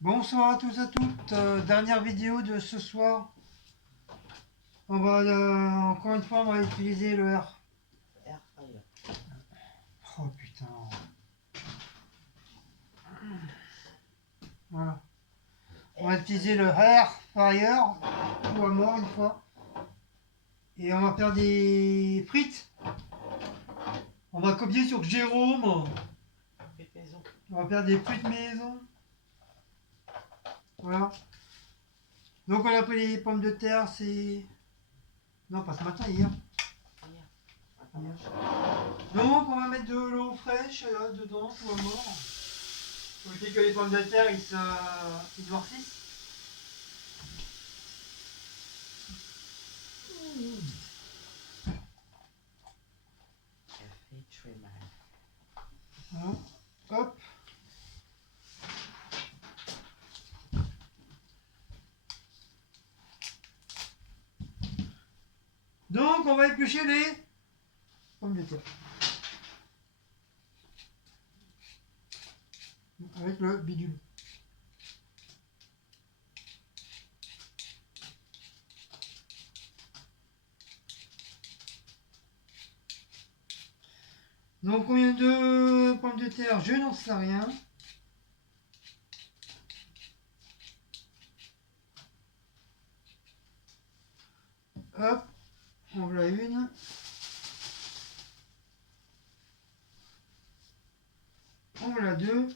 Bonsoir à tous et à toutes. Dernière vidéo de ce soir. Encore une fois, on va utiliser le R. Air fryer. Oh putain. Voilà. On va utiliser le Air Fryer tout à mort une fois. Et on va faire des frites. On va copier sur Jérôme. Frites maison. On va faire des frites maison. Voilà. Donc on a pris les pommes de terre, c'est... Non, pas ce matin, hier. Hier. Donc on va mettre de l'eau fraîche là, dedans, tout à mort. Faut éviter que les pommes de terre ils noircissent. Café Trémal. Voilà. Hop. Donc on va éplucher les pommes de terre. Avec le bidule. Donc combien de pommes de terre? Je n'en sais rien. Hop. On voilà une. On voilà deux.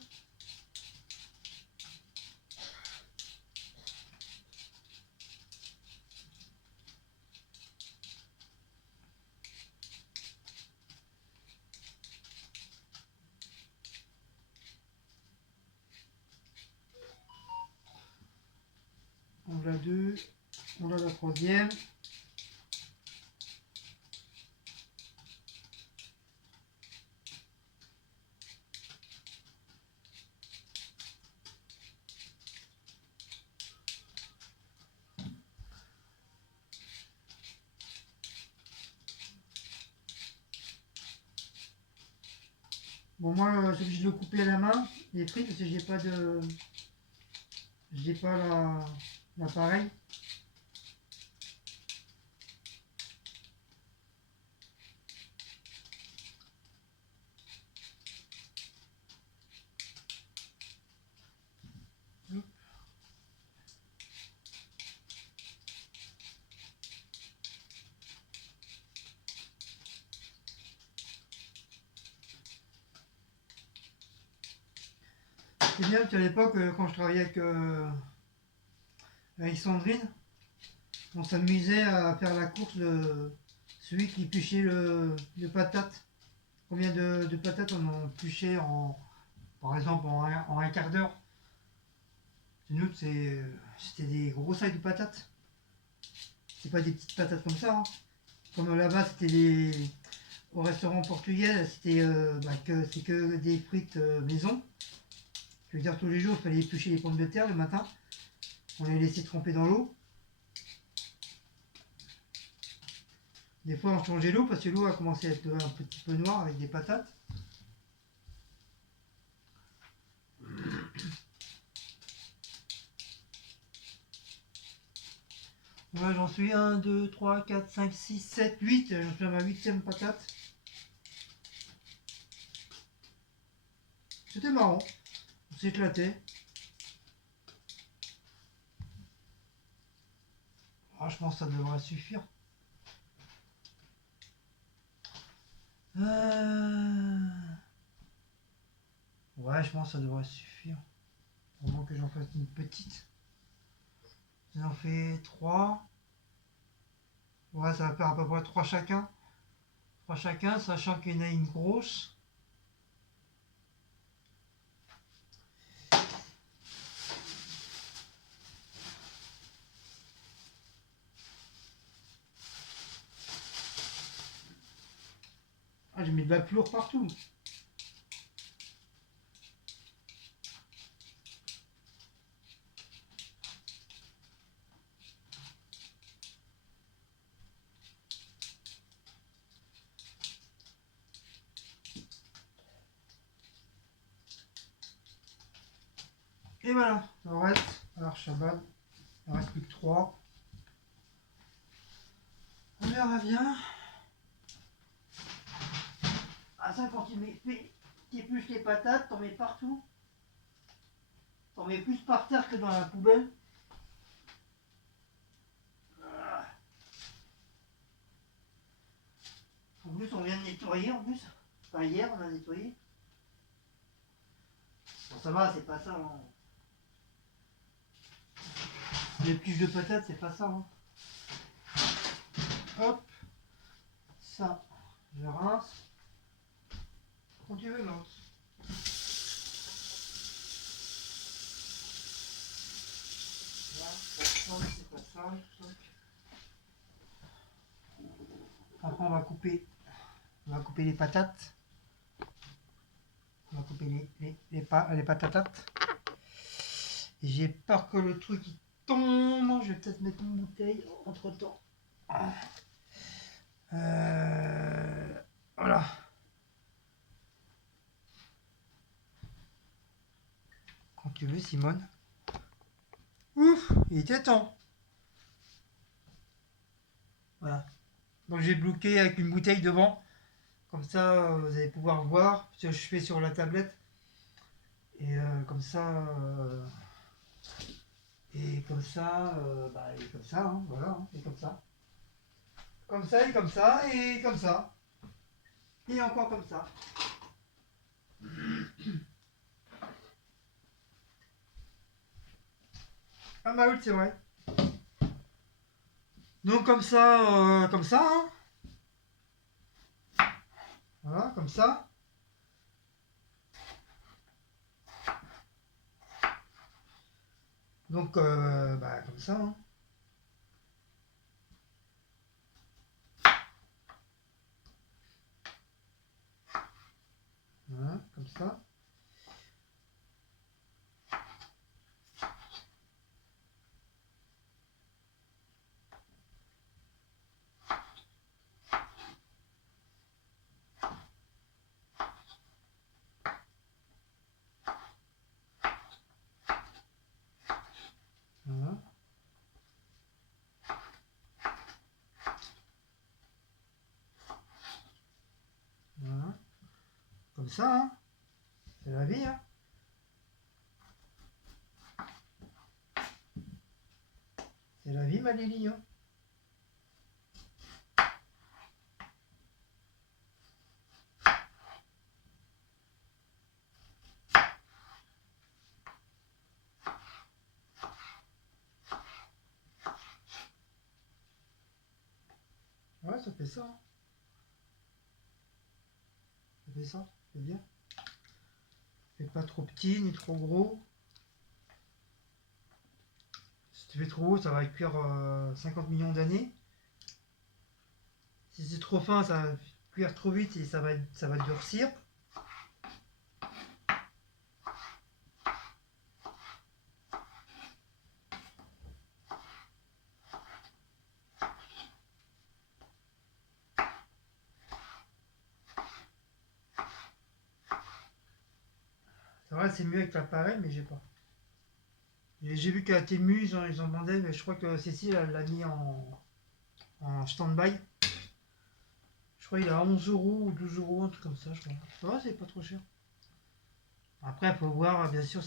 On voilà deux. On voilà la troisième. Bon moi je suis obligé de le couper à la main, les frites, parce que j'ai pas de. J'ai pas l'appareil. C'est bien qu'à l'époque, quand je travaillais avec Sandrine, on s'amusait à faire la course de celui qui épluchait le patate. Combien de patates on en épluchait par exemple en un quart d'heure. Nous, c'était des gros sacs de patates. C'est pas des petites patates comme ça, hein. Comme là-bas, au restaurant portugais, c'est que des frites maison. Je veux dire, tous les jours, il fallait éplucher les pommes de terre le matin. On les laissait tremper dans l'eau. Des fois, on changeait l'eau parce que l'eau a commencé à être un petit peu noire avec des patates. Moi, j'en suis 1, 2, 3, 4, 5, 6, 7, 8. J'en suis à ma huitième patate. C'était marrant. On s'est éclaté. Ah, je pense que ça devrait suffire. Ouais, je pense que ça devrait suffire. Au moins que j'en fasse une petite. J'en fais 3. Ouais, ça va faire à peu près 3 chacun. 3 chacun, sachant qu'il y en a une grosse. Ah, j'ai mis de la plour partout. Et voilà, le reste, alors Shabbat, il ne reste plus que 3. On verra bien. Ah ça, quand tu épluches les patates, t'en mets partout. T'en mets plus par terre que dans la poubelle. Ah. En plus, on vient de nettoyer en plus. Enfin, hier, on a nettoyé. Bon, ça va, c'est pas ça. Hein. L'épluche de patates, c'est pas ça. Hein. Hop. Ça, je rince. Quand tu veux, lance. C'est pas ça. Après, on va couper les patates. On va couper les patates. J'ai peur que le truc il tombe. Je vais peut-être mettre une bouteille entre temps. Voilà. Quand tu veux, Simone. Ouf, il était temps. Voilà. Donc j'ai bloqué avec une bouteille devant. Comme ça, vous allez pouvoir voir ce que je fais sur la tablette. Et comme ça, et comme ça, et comme ça, hein, voilà, hein, et comme ça. Comme ça, et comme ça, et comme ça. Et encore comme ça. Ah bah oui, c'est vrai. Donc comme ça, hein. Voilà, comme ça. Donc, comme ça, hein. Voilà, comme ça. Voilà. Voilà. Comme ça, hein. C'est la vie, hein. C'est la vie, ma Lily, hein. Ouais, ça fait ça, hein. Ça fait ça, c'est bien. C'est pas trop petit ni trop gros. Si tu fais trop gros, ça va cuire 50 millions d'années. Si c'est trop fin, ça va cuire trop vite et ça va durcir. C'est vrai, c'est mieux avec l'appareil, mais j'ai pas. Et j'ai vu qu'à Temu, ils en vendaient, mais je crois que Cécile elle l'a mis en stand-by. Je crois qu'il est à 11 euros ou 12 euros, un truc comme ça, je crois. Ça va, c'est pas trop cher. Après, il faut voir, bien sûr,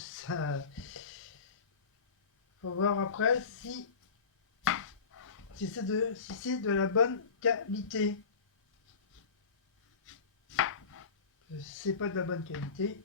faut voir après si c'est de la bonne qualité. Si c'est pas de la bonne qualité.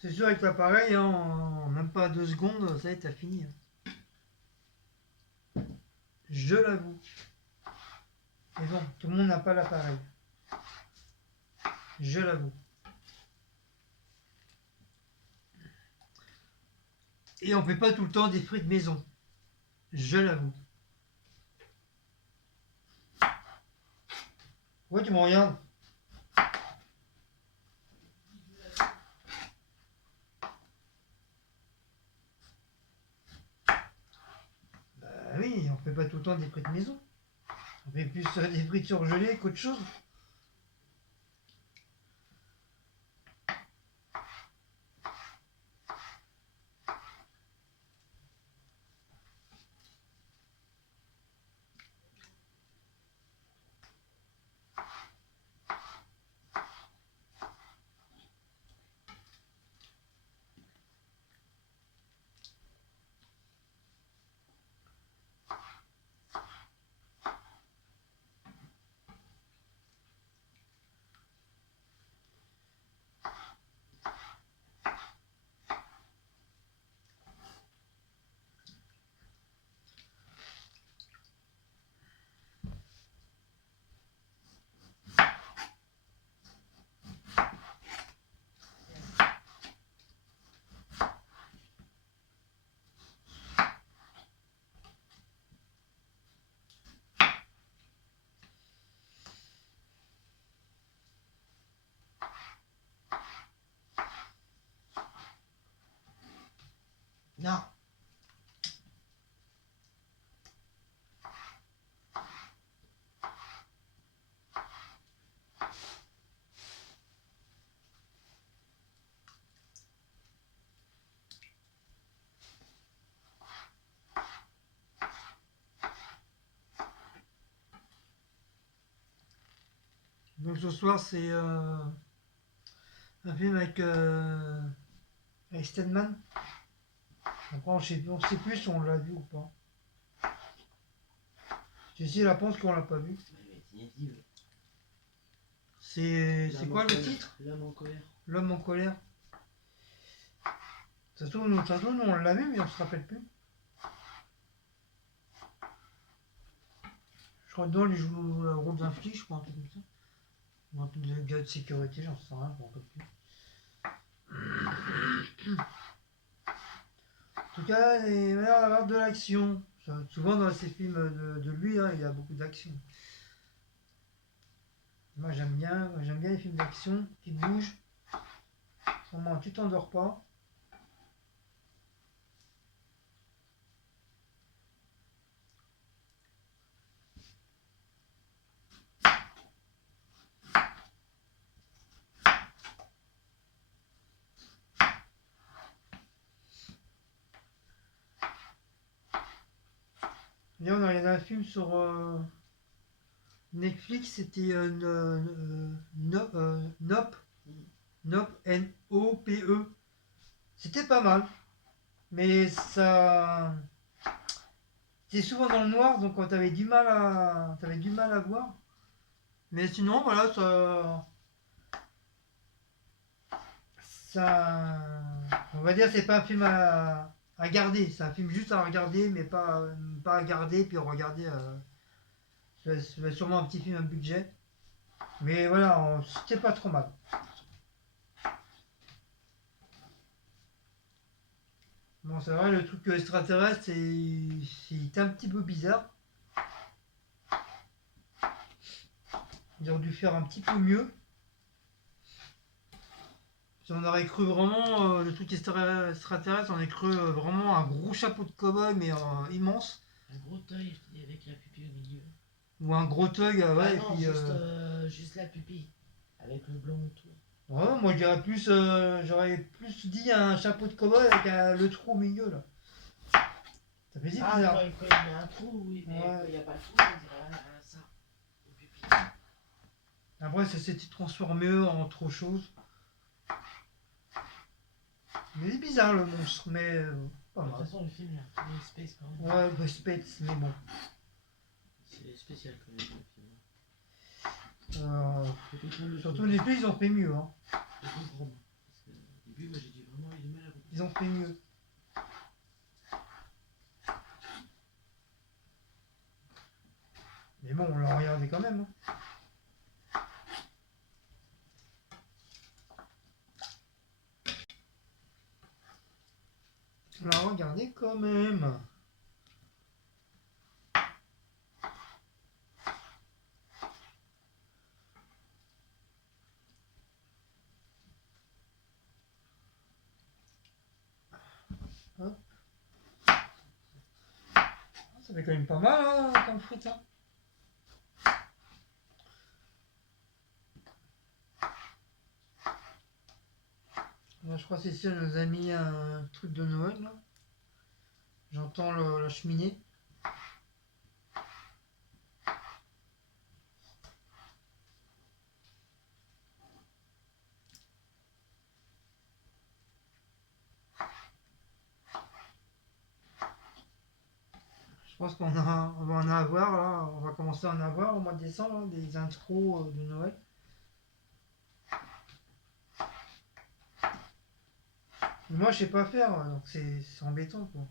C'est sûr, avec l'appareil, hein, en même pas 2 secondes, ça y est, t'as fini. Je l'avoue. Mais bon, tout le monde n'a pas l'appareil. Je l'avoue. Et on fait pas tout le temps des fruits de maison. Je l'avoue. Ouais, tu me regardes. Bah oui, on fait pas tout le temps des fruits de maison. On fait plus des frites surgelées qu'autre chose. Non. Donc ce soir, c'est un film avec Stedman. Après, on sait plus si on l'a vu ou pas. Jessie la pense qu'on l'a pas vu. C'est quoi le titre? L'homme en colère. L'homme en colère. Ça se trouve, nous, on l'a vu, mais on se rappelle plus. Je crois que dedans, il joue le rôle d'un flic, je crois, un truc comme ça. Ou un truc de gars de sécurité, j'en sais rien, je m'en rappelle plus. En tout cas, il va y avoir de l'action. Souvent dans ces films de lui, hein, il y a beaucoup d'action. Moi j'aime bien les films d'action qui bougent. Vraiment, tu t'endors pas. D'ailleurs, on a regardé un film sur Netflix, c'était Nope. Nope, N-O-P-E. C'était pas mal. Mais ça. C'était souvent dans le noir, donc t'avais du mal à voir. Mais sinon, voilà, on va dire, c'est pas un film à garder. C'est un film juste à regarder, mais pas à garder puis à regarder. C'est sûrement un petit film à budget. Mais voilà, c'était pas trop mal. Bon, c'est vrai, le truc extraterrestre, c'est un petit peu bizarre. Ils auraient dû faire un petit peu mieux. Si on aurait cru vraiment le truc extraterrestre, on aurait cru vraiment un gros chapeau de cow-boy, mais immense. Un gros œil, je dis, avec la pupille au milieu. Ou un gros œil, ouais, Ah et non, puis. juste la pupille. Avec le blanc autour. Ouais, moi j'aurais plus dit un chapeau de cow-boy avec le trou au milieu là. Ça fait bizarre. Quand il y a un trou, oui, mais Ouais. quand il n'y a pas de trou, on dirait ça. Une pupille. Après, ça s'est transformé en autre chose. Mais il est bizarre le monstre, mais pas De mal. toute façon, le film, là, il est space quand même. Ouais, bah, Space, mais bon. C'est spécial quand même, le film. Surtout les filles, ils ont fait mieux. Hein. Je comprends. Parce que au début, moi j'ai dit vraiment. ils ont fait mieux. Mais bon, on l'a regardé quand même. Hein. On l'a regardé quand même. Hop. Ça fait quand même pas mal hein, comme frites. Hein. Là, je crois que Cécile nous a mis un truc de Noël. Là. J'entends la cheminée. Je pense on va en avoir là, on va commencer à en avoir au mois de décembre, hein, des intros de Noël. Mais moi je sais pas faire, donc c'est embêtant quoi.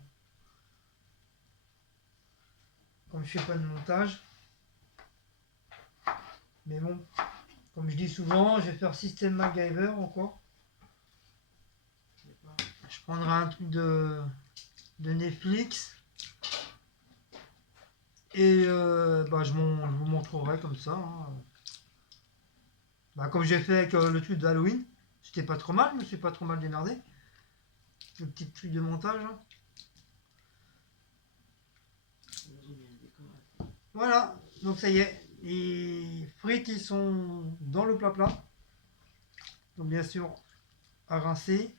Comme je fais pas de montage. Mais bon, comme je dis souvent, je vais faire système MacGyver encore. Je prendrai un truc de Netflix. Et bah, je vous montrerai comme ça. Hein. Bah, comme j'ai fait avec le truc d'Halloween. C'était pas trop mal, je me suis pas trop mal démerdé. Le petit truc de montage. Hein. Voilà, donc ça y est. Les frites ils sont dans le plat plat. Donc bien sûr à rincer.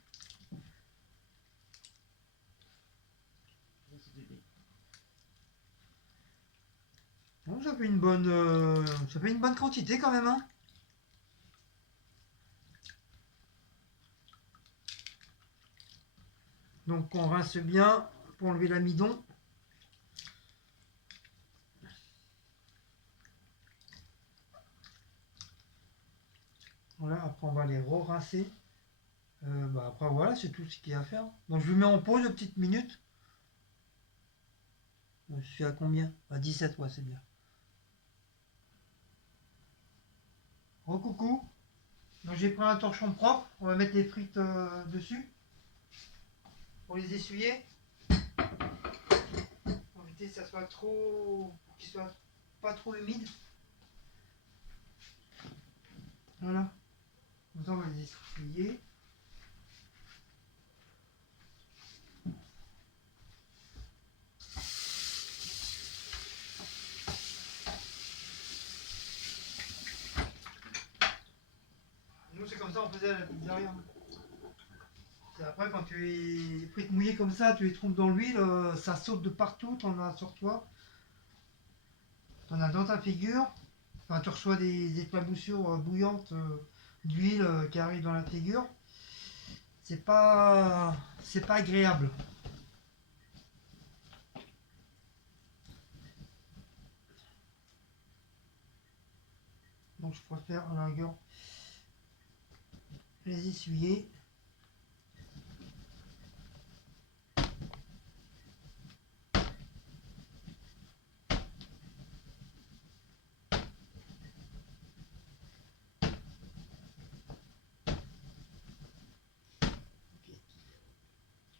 Bon, ça fait une bonne quantité quand même. Hein. Donc on rince bien pour enlever l'amidon. Voilà, après on va les re-rincer. Bah, après voilà, c'est tout ce qu'il y a à faire. Donc je vous mets en pause une petite minute. Je suis à combien? À 17, ouais, c'est bien. Recoucou. Donc j'ai pris un torchon propre. On va mettre les frites dessus. Pour les essuyer. Pour éviter que ça soit trop. Pour qu'ils soient pas trop humides. Voilà. Comme ça on va les essuyer. Nous c'est comme ça on faisait à la pizzeria. Et après quand les frites mouillées comme ça, tu les trompes dans l'huile, ça saute de partout, t'en as sur toi. T'en as dans ta figure. Enfin, tu reçois des éclaboussures bouillantes d'huile qui arrivent dans la figure. C'est pas agréable. Donc je préfère à la rigueur les essuyer.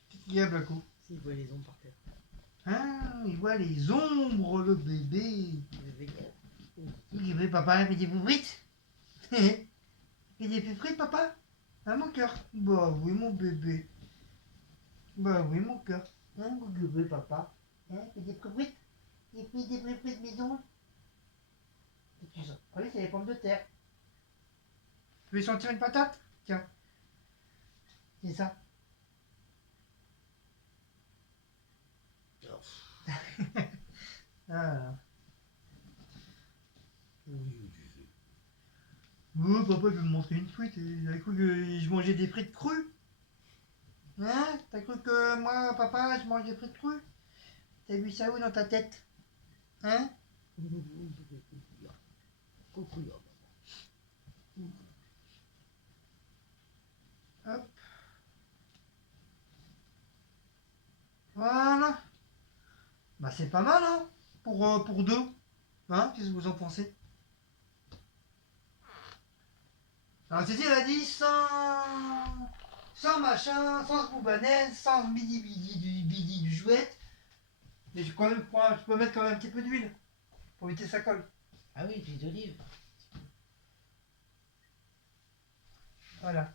Qu'est-ce qu'il y a, Blaco? S'il voit les ombres par terre. Ah, il voit les ombres, le bébé. Le bébé. Il dit, papa, fais des frites. Fais des frites, papa. Ah, mon cœur. Bah oui, mon bébé. Bah oui, mon cœur. Hein, mon bébé, papa. Hein, fais des frites. Des frites maison. Oui, c'est les pommes de terre. Tu veux sentir une patate? Tiens. C'est ça. Ah. Oh, papa, je vais me montrer une frite. Il a cru que je mangeais des frites crues. Hein? T'as cru que moi, papa, je mange des frites crues? T'as vu ça où dans ta tête? Hein? Hop. Bah, c'est pas mal, hein, pour deux. Hein, qu'est-ce que vous en pensez? Alors, tu sais, elle a dit sans machin, sans boubanel, sans bidi du jouet. Mais je peux mettre quand même un petit peu d'huile pour éviter que ça colle. Ah oui, l'huile d'olive. Voilà.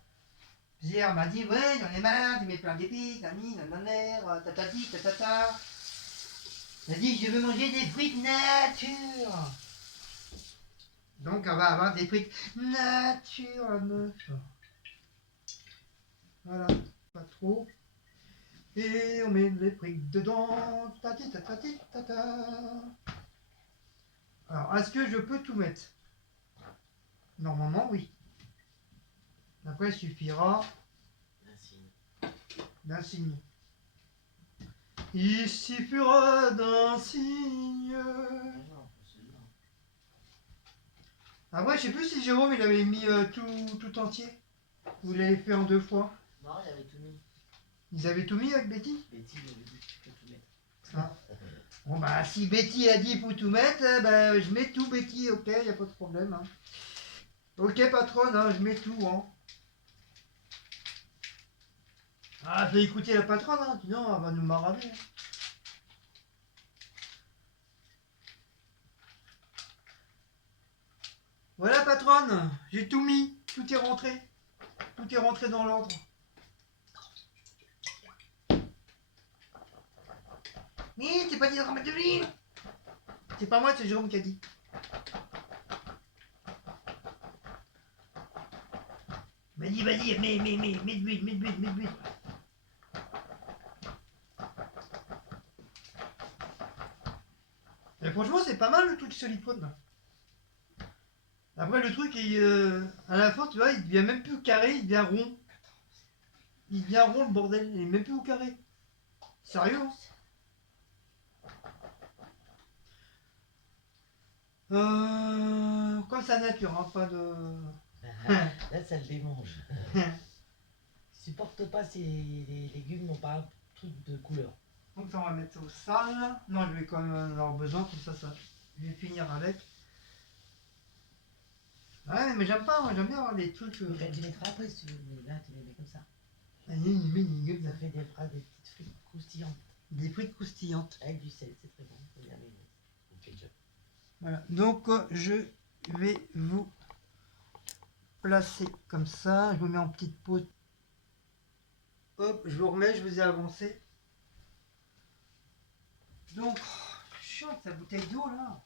Pierre m'a dit, ouais, j'en ai marre, tu mets plein d'épices, nani, nananer, tatati, tatata. Elle a dit, je veux manger des frites nature. Donc, on va avoir des frites nature, la meuf. Voilà, pas trop. Et on met les frites dedans. Tati, tatati, tata. Alors, est-ce que je peux tout mettre? Normalement, oui. Après, il suffira d'un signe. Il suffira d'un signe. Après, je sais plus si Jérôme il avait mis tout entier. Ou il l'avait fait en 2 fois. Non, il avait tout mis. Ils avaient tout mis avec Betty? Betty, il avait dit que tu peux tout mettre. Ah. Bon bah si Betty a dit il faut tout mettre, bah, je mets tout Betty, ok, y a pas de problème. Hein. Ok patronne, hein, je mets tout. Hein. Ah, je vais écouter la patronne, hein, sinon elle va nous maraver. Hein. Voilà patronne, j'ai tout mis, tout est rentré. Tout est rentré dans l'ordre. Mais t'es pas dit de remettre de l'huile. C'est pas moi, c'est Jérôme qui a dit. Vas-y, mets de l'huile, mets de l'huile. Mais franchement, c'est pas mal le truc silicone là. Après, le truc, à la fin, tu vois, il devient même plus carré, il devient rond. Il devient rond le bordel, il est même plus au carré. Sérieux hein. Comme sa nature, hein, pas de. Là, ça le démange. Il supporte pas si les légumes n'ont pas un truc de couleur. Donc ça, on va mettre ça au sale. Non, je vais quand même en avoir besoin, comme ça, je vais finir avec. Ouais, mais j'aime pas, moi, j'aime bien avoir des trucs. Tu les feras après si tu veux, mais là, tu les mets comme ça. Ça Ça fait des petites frites croustillantes. Des frites croustillantes. Avec du sel, c'est très bon. C'est bien maison. Ketchup. Voilà, donc je vais vous placer comme ça. Je vous mets en petite pause. Hop, je vous remets, je vous ai avancé. Donc, chiant sa bouteille d'eau là.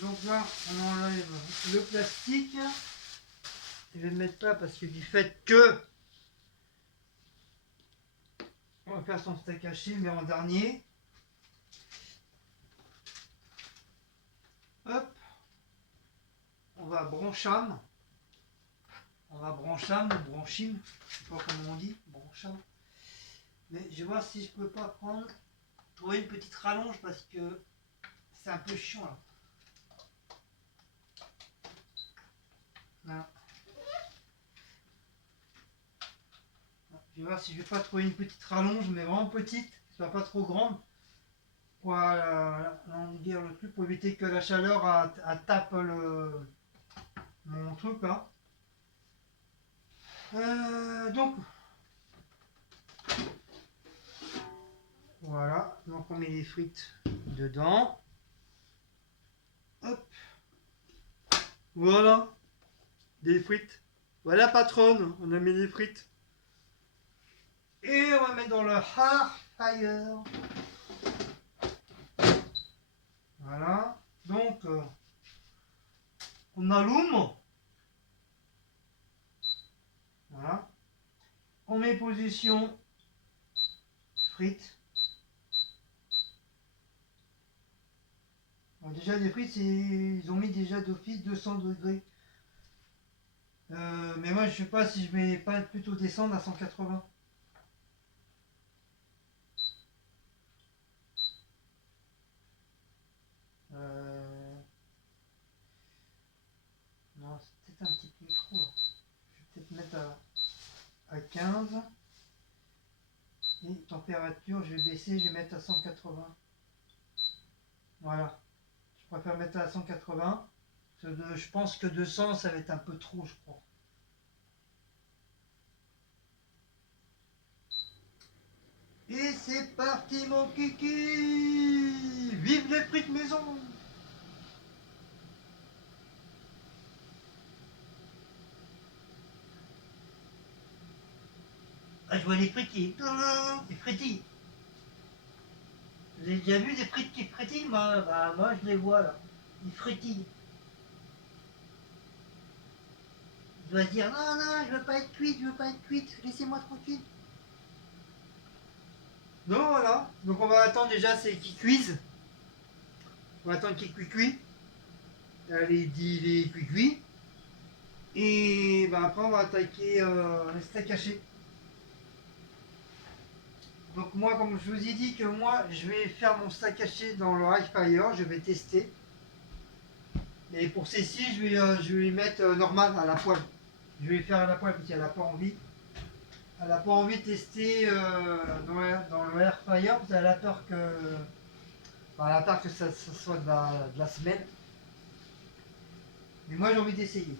Donc là, on enlève le plastique. Je vais le mettre là parce que du fait que on va faire son steak haché, mais en dernier. Hop, on va brancham. On va brancham ou branchim, je sais pas comment on dit, brancham. Mais je vais voir si je peux pas trouver une petite rallonge parce que c'est un peu chiant là. Là. Je vais voir si je vais pas trouver une petite rallonge, mais vraiment petite, qui soit pas trop grande. Pour dire le truc, pour éviter que la chaleur tape mon truc là. Donc voilà, donc on met les frites dedans. Hop. Voilà. Des frites. Voilà patronne, on a mis les frites. Et on va mettre dans le air fryer. Voilà. Donc on allume. Voilà. On met position frites. Alors déjà les frites, ils ont mis déjà d'office 200 degrés. Mais moi je sais pas si je vais pas plutôt descendre à 180. Non, c'est peut-être un petit peu trop. Je vais peut-être mettre à 15. Et température, je vais baisser, je vais mettre à 180. Voilà. Je préfère mettre à 180. Je pense que 200, ça va être un peu trop, je crois. Et c'est parti, mon kiki! Vive les frites maison! Ah, je vois les frites qui frétillent. Vous avez déjà vu des frites qui frétillent? Moi, je les vois là. Ils frétillent. Je dois se dire non, non, je veux pas être cuite, je veux pas être cuite, laissez-moi tranquille. Donc voilà, donc on va attendre déjà c'est qu'ils cuisent. On va attendre qu'ils cuit. Les cuit. Et ben après on va attaquer les steaks hachés. Donc moi comme je vous ai dit que moi je vais faire mon steak haché dans le high fire, je vais tester. Et pour celle-ci je vais les mettre normal à la poêle. Je vais les faire à la poêle parce qu'elle n'a pas envie. Elle n'a pas envie de tester dans le air fryer parce qu'elle a peur que, elle a peur que ça soit de la semelle. Mais moi j'ai envie d'essayer.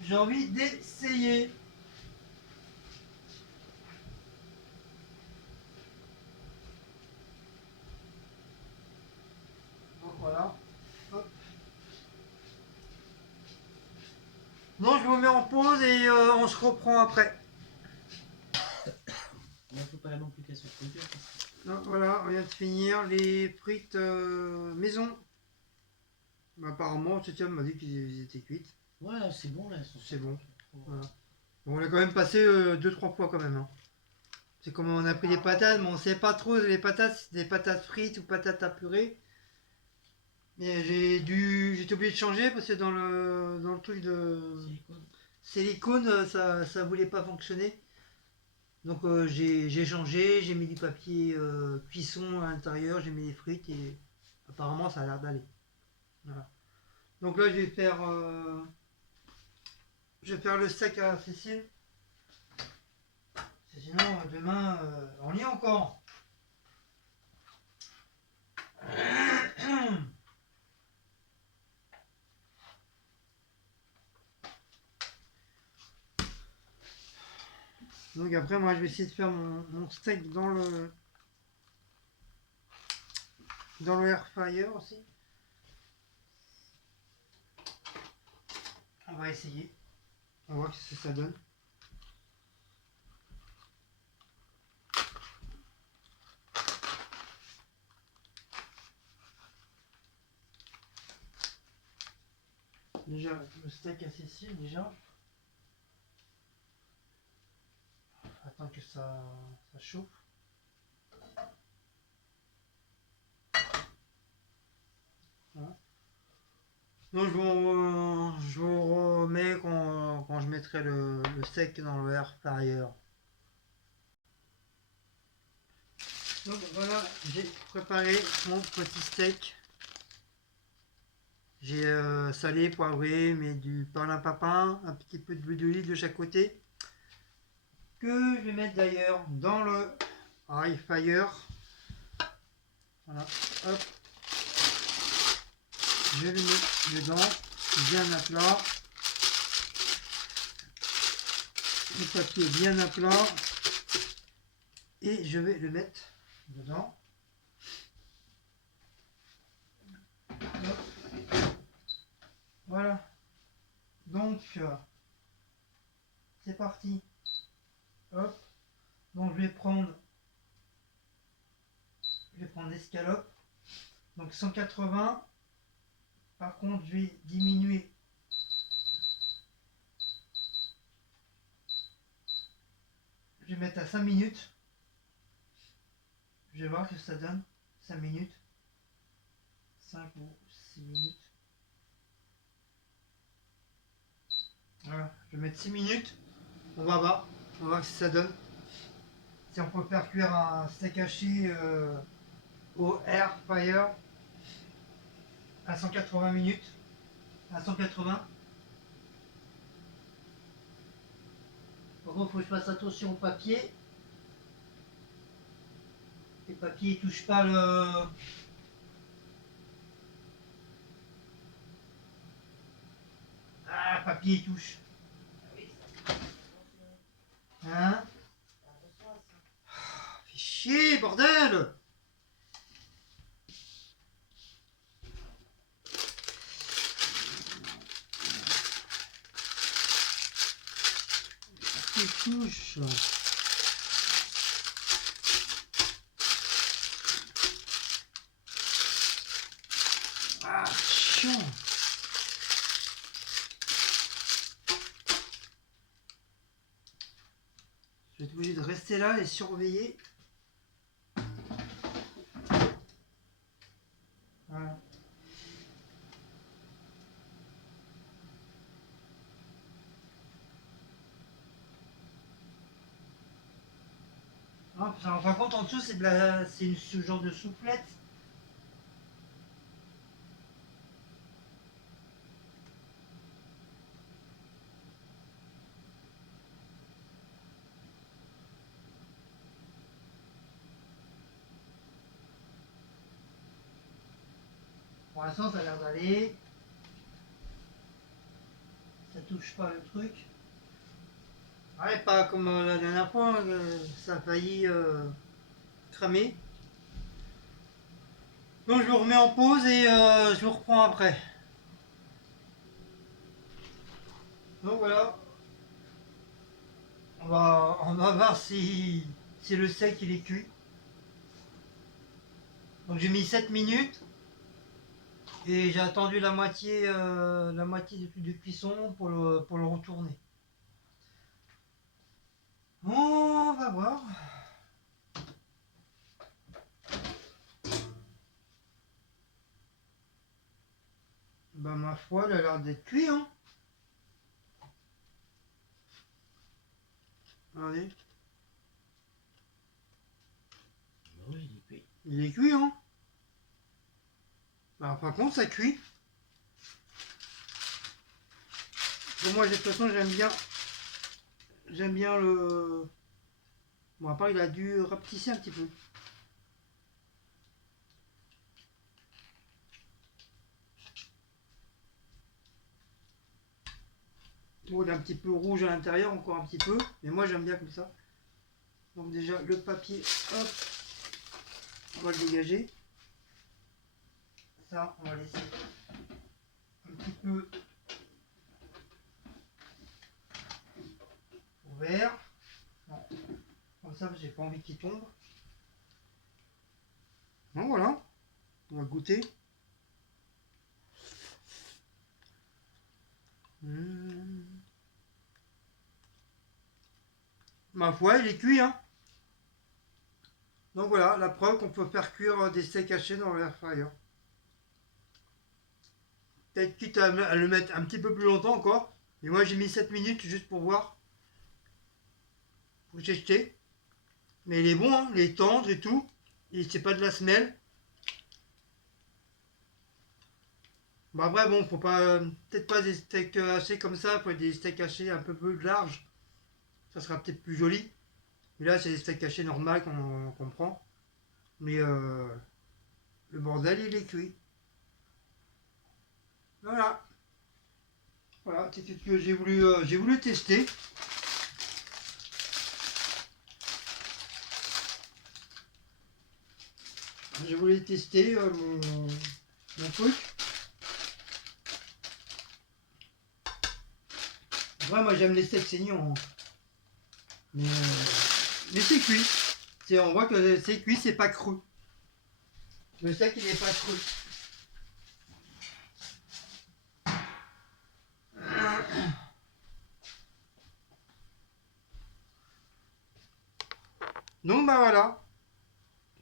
J'ai envie d'essayer. Donc voilà. Hop. Non, je vous mets en pause et on se reprend après. Il ne faut pas non plus qu'elle se produise. Donc voilà, on vient de finir les frites maison. Apparemment, Tchétcham m'a dit qu'ils étaient cuites. Ouais, c'est bon là. C'est bon. Voilà. Bon, on a quand même passé 2-3 fois quand même. Hein. C'est comme on a pris des patates, mais on sait pas trop les patates, c'est des patates frites ou patates à purée. Mais j'étais obligé de changer parce que dans le truc de silicone, ça voulait pas fonctionner. Donc j'ai changé, j'ai mis du papier cuisson à l'intérieur, j'ai mis les frites et apparemment ça a l'air d'aller. Voilà. Donc là je vais faire le steak à Cécile. Sinon demain on y est encore. Donc après moi je vais essayer de faire mon steak dans le air fryer aussi. On va essayer. On va voir ce que ça donne. Déjà le steak à Cécile déjà. Attends que ça chauffe. Voilà. Donc je vous remets quand je mettrai le steak dans le air fryer. Donc voilà, j'ai préparé mon petit steak. J'ai salé, poivré, mis du perlimpapin, un petit peu d'huile d'olive de chaque côté. Que je vais mettre d'ailleurs dans le air fryer. Voilà, hop. Je le mets dedans, bien à plat. Le papier bien à plat. Et je vais le mettre dedans. Hop. Voilà. Donc, c'est parti. Hop. Donc, je vais prendre l'escalope. Donc, 180. Par contre, je vais diminuer. Je vais mettre à 5 minutes. Je vais voir ce que ça donne. 5 minutes. 5 ou 6 minutes. Voilà. Je vais mettre 6 minutes. On va voir. On va voir ce que ça donne. Si on peut faire cuire un steak haché au air fryer à 180 minutes. À 180. Par contre, il faut que je fasse attention au papier. Le papier ne touche pas le... Ah, le papier il touche. Ah oui, ça. Hein? Attention à ça. Fais chier, bordel! Il touche. Ah, chiant. Je vais être obligé de rester là et surveiller. Voilà. Ah, en fin de compte, en dessous, c'est ce genre de soufflette. Pour l'instant, ça a l'air d'aller. Ça touche pas le truc. Ouais, pas comme la dernière fois, ça a failli cramer. Donc je le remets en pause et je le reprends après. Donc voilà. On va voir si le steak il est cuit. Donc j'ai mis 7 minutes et j'ai attendu la moitié de cuisson pour le retourner. On va voir. Bah ma foi, il a l'air d'être cuit, hein. Regardez, Oui, il est cuit. il est cuit, hein. Bah par contre, ça cuit. Bon, moi, de toute façon, j'aime bien le... Bon, à part, il a dû rapetisser un petit peu. Bon, il est un petit peu rouge à l'intérieur, encore un petit peu. Mais moi, j'aime bien comme ça. Donc déjà, le papier, hop, on va le dégager. Ça, on va laisser un petit peu ouvert. Non. Comme ça, j'ai pas envie qu'il tombe. Donc voilà, on va goûter. Ma foi, il est cuit, hein. Donc voilà, la preuve qu'on peut faire cuire des steaks hachés dans l'air fryer. Peut-être quitte à le mettre un petit peu plus longtemps encore. Et moi j'ai mis 7 minutes juste pour voir. Pour tester. Mais il est bon, hein, il est tendre et tout. Et c'est pas de la semelle. Bah après bon, faut pas. Peut-être pas des steaks hachés comme ça, faut des steaks hachés un peu plus larges. Ça sera peut-être plus joli. Mais là c'est des steaks hachés normaux qu'on prend. Mais le bordel il est cuit. Voilà. Voilà, c'est ce que j'ai voulu tester. J'ai voulu tester mon truc. Ouais, moi j'aime les steaks saignants. Hein. Mais c'est cuit. On voit que c'est cuit, c'est pas cru. Le steak il n'est pas cru. Donc bah voilà.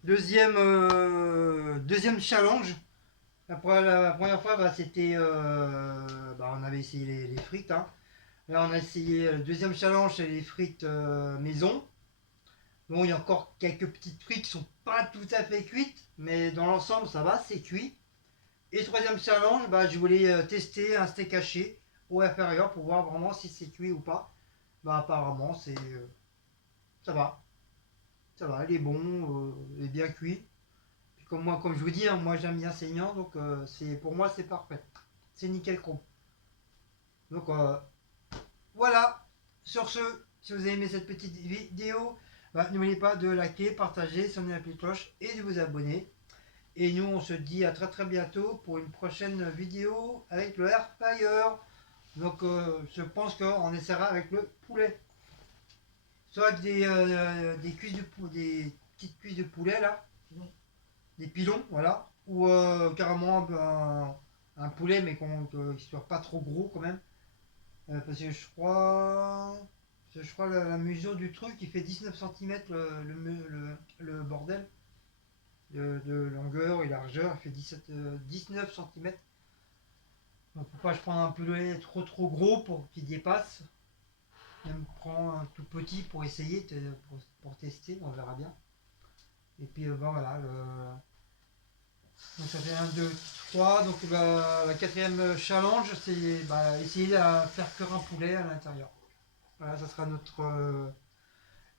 Deuxième challenge. La première fois bah, c'était bah, on avait essayé les frites. Hein. Là on a essayé le deuxième challenge, c'est les frites maison. Bon, il y a encore quelques petites frites qui sont pas tout à fait cuites, mais dans l'ensemble ça va, c'est cuit. Et troisième challenge, bah, je voulais tester un steak haché au inférieur pour voir vraiment si c'est cuit ou pas. Bah apparemment c'est ça va. Ça va, il est bon, il est bien cuit. Puis comme moi, comme je vous dis, hein, moi j'aime bien saignant, donc c'est pour moi c'est parfait. C'est nickel chrome. Donc voilà. Sur ce, si vous avez aimé cette petite vidéo, bah, n'oubliez pas de liker, partager, sonner la petite cloche et de vous abonner. Et nous on se dit à très très bientôt pour une prochaine vidéo avec le Air Fryer. Donc je pense qu'on essaiera avec le poulet. Soit des cuisses des petites cuisses de poulet là, des pilons, voilà, ou carrément un poulet mais qui soit pas trop gros quand même. Parce que je crois la mesure du truc il fait 19 cm le bordel de longueur et largeur, il fait 19 cm. Donc faut pas je prends un poulet trop gros pour qu'il dépasse. Même prends un tout petit pour essayer, pour tester, on verra bien. Et puis bon voilà, donc ça fait un 2 3. Donc la quatrième challenge, c'est bah, essayer de faire cuire un poulet à l'intérieur. Voilà, ça sera notre...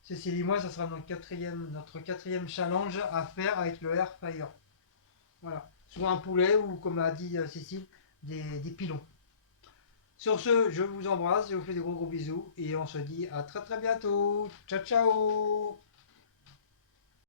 Cécile et moi, ça sera notre quatrième challenge à faire avec le air fryer. Voilà. Soit un poulet ou, comme a dit Cécile, des pilons. Sur ce, je vous embrasse, je vous fais des gros bisous et on se dit à très très bientôt. Ciao ciao.